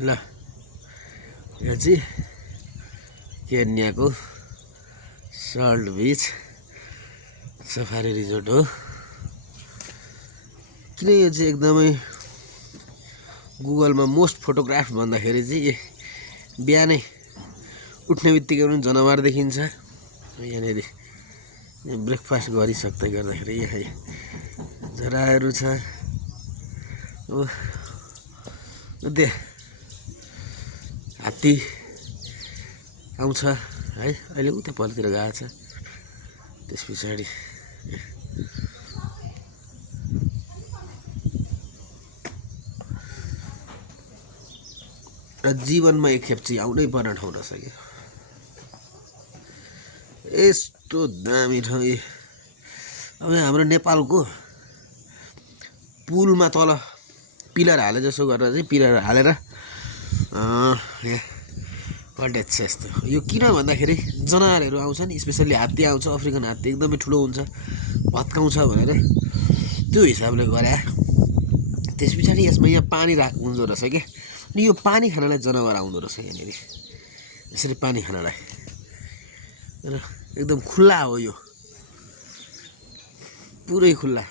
ल यो चाहिँ केन्याको सल्ट बीच सफारी रिजोर्ट हो। किन यो चाहिँ एकदमै गुगलमा मोस्ट फोटोग्राफ भन्दाखेरि चाहिँ बिहानै उठ्ने बित्तिकै पनि जनावर देखिन्छ। यहाँनिर ब्रेकफास्ट गरिसक्दै गर्दाखेरि यहाँ जराहरू छ। त्यहाँ हात्ती आउँछ है, अहिले उता पल्तिर गएको छ। त्यस पछाडि जीवनमा एकखेप चाहिँ आउनै पर्ने ठाउँ रहेछ क्या। यस्तो दामी ठाउँ। अब हाम्रो नेपालको पुलमा तल पिलर हाले जसो गरेर चाहिँ पिलर हालेर यहाँ कन्टेक्ट छ यस्तो। यो किन भन्दाखेरि जनावरहरू आउँछन्, स्पेसल्ली हात्ती आउँछ। अफ्रिकन हात्ती एकदमै ठुलो हुन्छ, भत्काउँछ भनेर त्यो हिसाबले गरे। त्यस पछाडि यसमा यहाँ पानी हुँदो रहेछ क्या। अनि यो पानी खानलाई जनावर आउँदो रहेछ यहाँनिर, यसरी पानी खानलाई। र एकदम खुल्ला हो, यो पुरै खुल्ला।